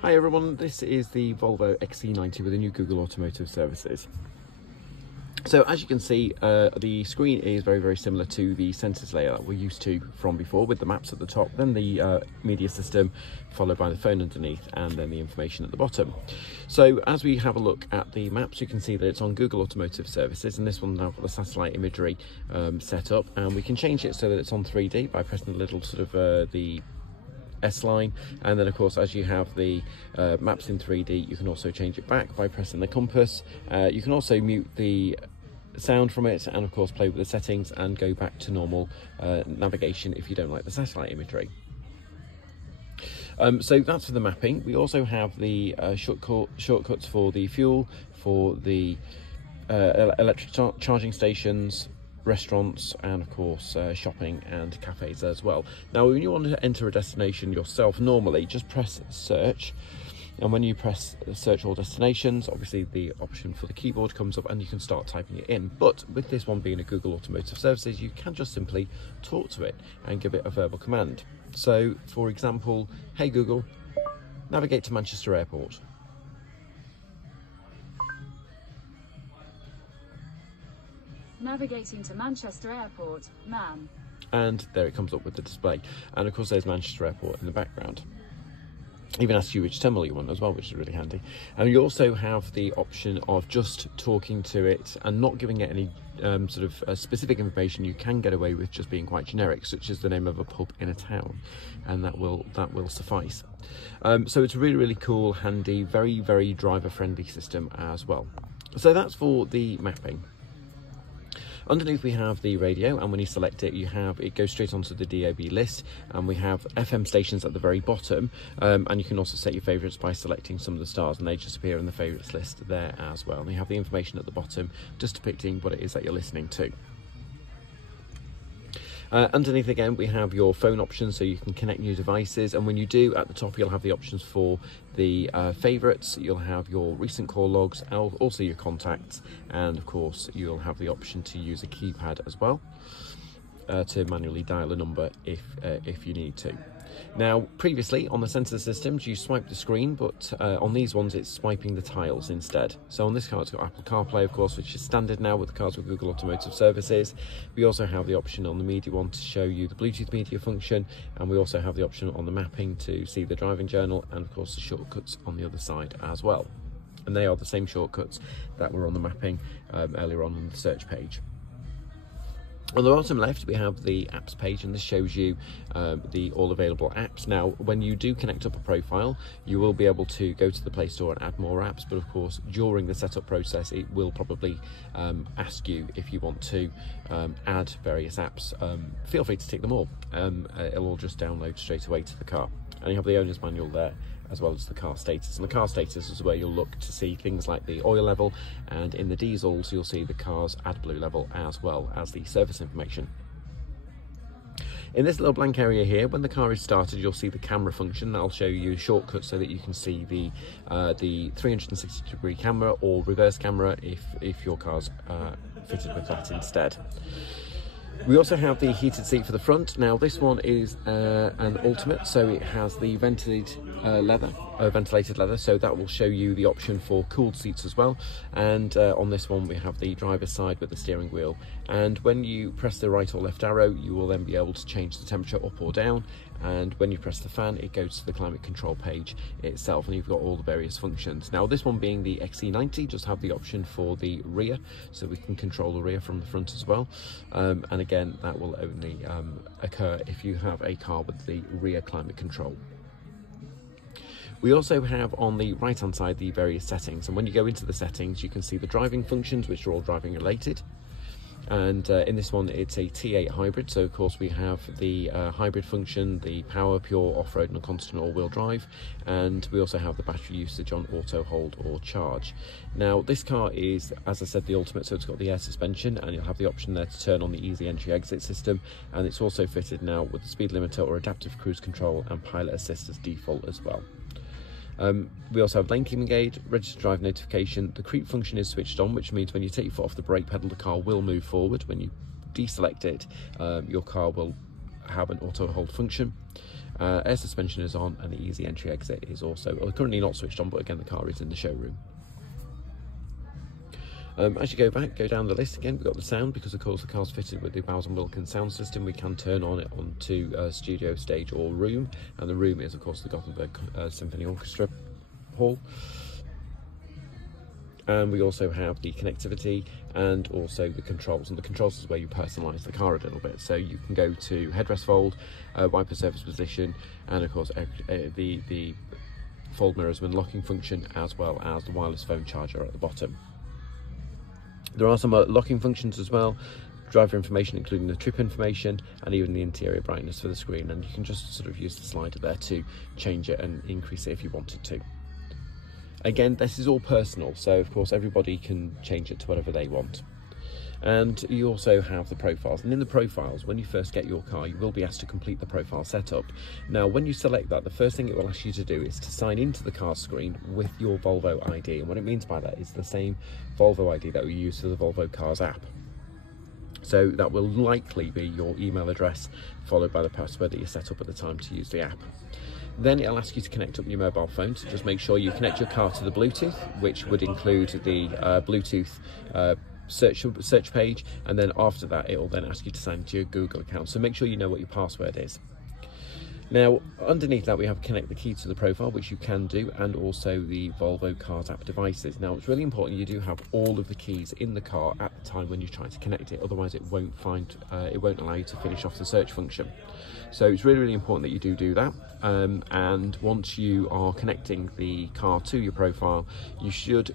Hi everyone, this is the Volvo XC90 with the new Google Automotive Services. So as you can see, the screen is very similar to the sensors layer that we're used to from before, with the maps at the top, then the media system, followed by the phone underneath, and then the information at the bottom. So as we have a look at the maps, you can see that it's on Google Automotive Services, and this one now got the satellite imagery set up, and we can change it so that it's on 3D by pressing the little sort of the S line, and then of course as you have the maps in 3D, you can also change it back by pressing the compass. You can also mute the sound from it, and of course play with the settings and go back to normal navigation if you don't like the satellite imagery. So that's for the mapping. We also have the shortcuts for the fuel, for the electric charging stations, restaurants, and of course shopping and cafes as well. Now when you want to enter a destination yourself, normally just press search, and when you press search all destinations, obviously the option for the keyboard comes up and you can start typing it in. But with this one being a Google Automotive Services, you can just simply talk to it and give it a verbal command. So for example, hey Google, navigate to Manchester Airport. Navigating to Manchester Airport, man. And there it comes up with the display. And of course there's Manchester Airport in the background. Even asks you which terminal you want as well, which is really handy. And you also have the option of just talking to it and not giving it any sort of specific information. You can get away with just being quite generic, such as the name of a pub in a town, and that will suffice. So it's a really cool, handy, very driver friendly system as well. So that's for the mapping. Underneath we have the radio, and when you select it, it goes straight onto the DAB list, and we have FM stations at the very bottom, and you can also set your favourites by selecting some of the stars, and they just appear in the favourites list there as well. And you have the information at the bottom just depicting what it is that you're listening to. Underneath again we have your phone options, so you can connect new devices, and when you do, at the top you'll have the options for the favourites, you'll have your recent call logs, also your contacts, and of course you'll have the option to use a keypad as well to manually dial a number if you need to. Now previously on the sensor systems you swipe the screen, but on these ones it's swiping the tiles instead. So on this car it's got Apple CarPlay, of course, which is standard now with the cars with Google Automotive Services. We also have the option on the media one to show you the Bluetooth media function, and we also have the option on the mapping to see the driving journal, and of course the shortcuts on the other side as well. And they are the same shortcuts that were on the mapping earlier on the search page. On the bottom left we have the apps page, and this shows you the all available apps. Now when you do connect up a profile, you will be able to go to the Play Store and add more apps, but of course during the setup process it will probably ask you if you want to add various apps. Feel free to tick them all. It'll all just download straight away to the car, and you have the owner's manual there, as well as the car status. And the car status is where you'll look to see things like the oil level, and in the diesels you'll see the car's AdBlue level as well as the service information. In this little blank area here, when the car is started, you'll see the camera function. That'll show you shortcuts so that you can see the 360-degree camera or reverse camera if your car's fitted with that instead. We also have the heated seat for the front. Now this one is an Ultimate, so it has the ventilated leather, so that will show you the option for cooled seats as well. And on this one we have the driver's side with the steering wheel, and when you press the right or left arrow you will then be able to change the temperature up or down, and when you press the fan it goes to the climate control page itself, and you've got all the various functions. Now this one being the XC90 just have the option for the rear, so we can control the rear from the front as well, and again that will only occur if you have a car with the rear climate control. We also have on the right hand side the various settings, and when you go into the settings you can see the driving functions, which are all driving related. And in this one it's a T8 hybrid, so of course we have the hybrid function, the power, pure, off-road and constant all-wheel drive, and we also have the battery usage on auto, hold or charge. Now this car is, as I said, the Ultimate, so it's got the air suspension, and you'll have the option there to turn on the easy entry exit system, and it's also fitted now with the speed limiter or adaptive cruise control and pilot assist as default as well. We also have lane keeping aid, register drive notification. The creep function is switched on, which means when you take your foot off the brake pedal the car will move forward. When you deselect it, your car will have an auto hold function. Air suspension is on, and the easy entry exit is also currently not switched on, but again the car is in the showroom. As you go down the list again, we've got the sound, because of course the car's fitted with the Bowers & Wilkins sound system. We can turn on it onto studio, stage or room, and the room is of course the Gothenburg Symphony Orchestra Hall. And we also have the connectivity and also the controls, and the controls is where you personalise the car a little bit. So you can go to headrest fold, wiper surface position, and of course the fold mirrors and locking function, as well as the wireless phone charger at the bottom. There are some locking functions as well, driver information including the trip information, and even the interior brightness for the screen, and you can just sort of use the slider there to change it and increase it if you wanted to. Again, this is all personal, so of course everybody can change it to whatever they want. And you also have the profiles, and in the profiles, when you first get your car, you will be asked to complete the profile setup. Now when you select that, the first thing it will ask you to do is to sign into the car screen with your Volvo ID, and what it means by that is the same Volvo ID that we use for the Volvo Cars app. So that will likely be your email address followed by the password that you set up at the time to use the app. Then it'll ask you to connect up your mobile phone, so just make sure you connect your car to the Bluetooth, which would include the Bluetooth search page, and then after that it will then ask you to sign into your Google account, so make sure you know what your password is. Now underneath that we have connect the key to the profile, which you can do, and also the Volvo Cars app devices. Now it's really important you do have all of the keys in the car at the time when you try to connect it, otherwise it won't allow you to finish off the search function. So it's really important that you do that, and once you are connecting the car to your profile, you should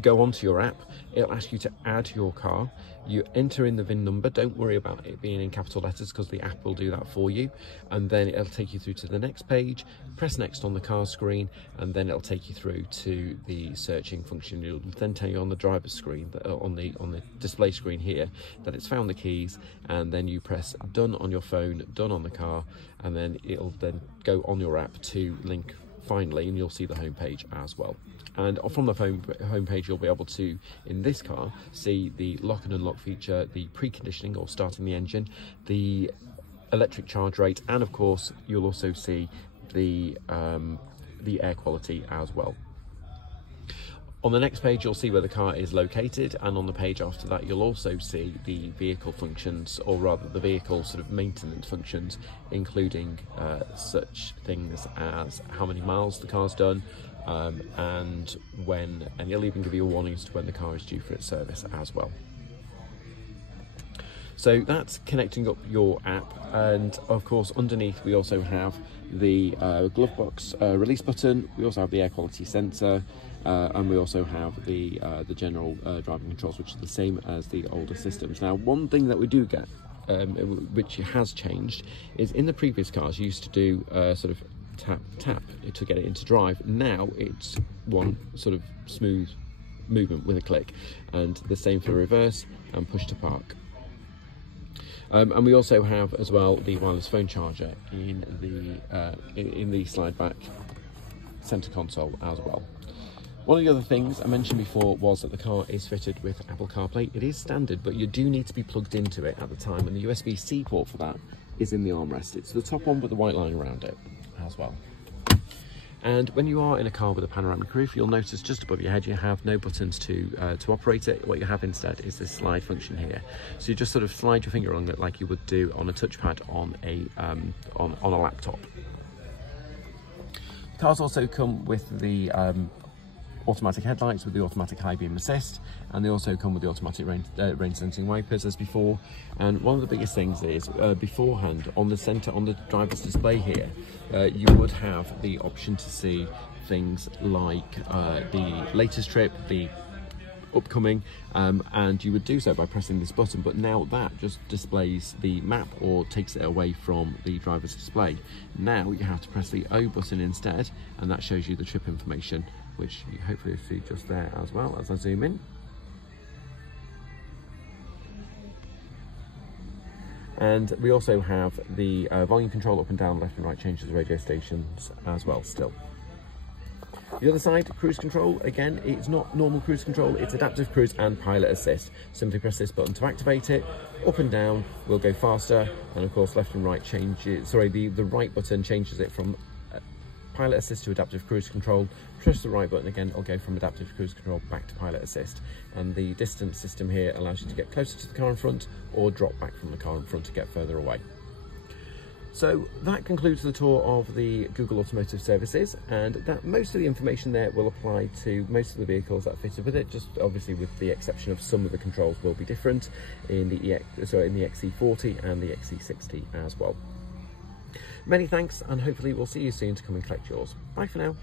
go onto your app. It'll ask you to add your car. You enter in the VIN number. Don't worry about it being in capital letters, because the app will do that for you, and then it'll take you through to the next page. Press next on the car screen, and then it'll take you through to the searching function. It'll then tell you on the driver's screen, on the display screen here, that it's found the keys, and then you press done on your phone, done on the car, and then it'll then go on your app to link finally, and you'll see the home page as well. And from the home page, you'll be able to, in this car, see the lock and unlock feature, the preconditioning or starting the engine, the electric charge rate, and of course you'll also see the air quality as well. On the next page you'll see where the car is located, and on the page after that you'll also see the vehicle functions, or rather the vehicle sort of maintenance functions, including such things as how many miles the car's done, and it'll even give you a warning as to when the car is due for its service as well. So that's connecting up your app, and of course underneath we also have the glove box release button. We also have the air quality sensor, and we also have the general driving controls, which are the same as the older systems. Now one thing that we do get, which has changed, is in the previous cars you used to do sort of tap to get it into drive. Now it's one sort of smooth movement with a click, and the same for reverse and push to park. And we also have as well the wireless phone charger in the slide back center console as well. One of the other things I mentioned before was that the car is fitted with Apple CarPlay. It is standard, but you do need to be plugged into it at the time, and the USB-C port for that is in the armrest. It's the top one with the white line around it as well. And when you are in a car with a panoramic roof, you'll notice just above your head you have no buttons to operate it. What you have instead is this slide function here. So you just sort of slide your finger on it like you would do on a touchpad on a laptop. Cars also come with the automatic headlights with the automatic high beam assist, and they also come with the automatic rain sensing wipers as before. And one of the biggest things is beforehand on the driver's display here, you would have the option to see things like the latest trip, the upcoming, and you would do so by pressing this button, but now that just displays the map or takes it away from the driver's display. Now you have to press the O button instead, and that shows you the trip information, which you hopefully see just there as well as I zoom in. And we also have the volume control up and down, left and right changes the radio stations as well still. The other side, cruise control, again, it's not normal cruise control, it's adaptive cruise and pilot assist. Simply press this button to activate it. Up and down will go faster, and of course left and right changes, the right button changes it from pilot assist to adaptive cruise control. Press the right button again, it'll go from adaptive cruise control back to pilot assist. And the distance system here allows you to get closer to the car in front or drop back from the car in front to get further away. So that concludes the tour of the Google Automotive Services, and that most of the information there will apply to most of the vehicles that are fitted with it, just obviously with the exception of some of the controls will be different in the XC40 and the XC60 as well. Many thanks, and hopefully we'll see you soon to come and collect yours. Bye for now.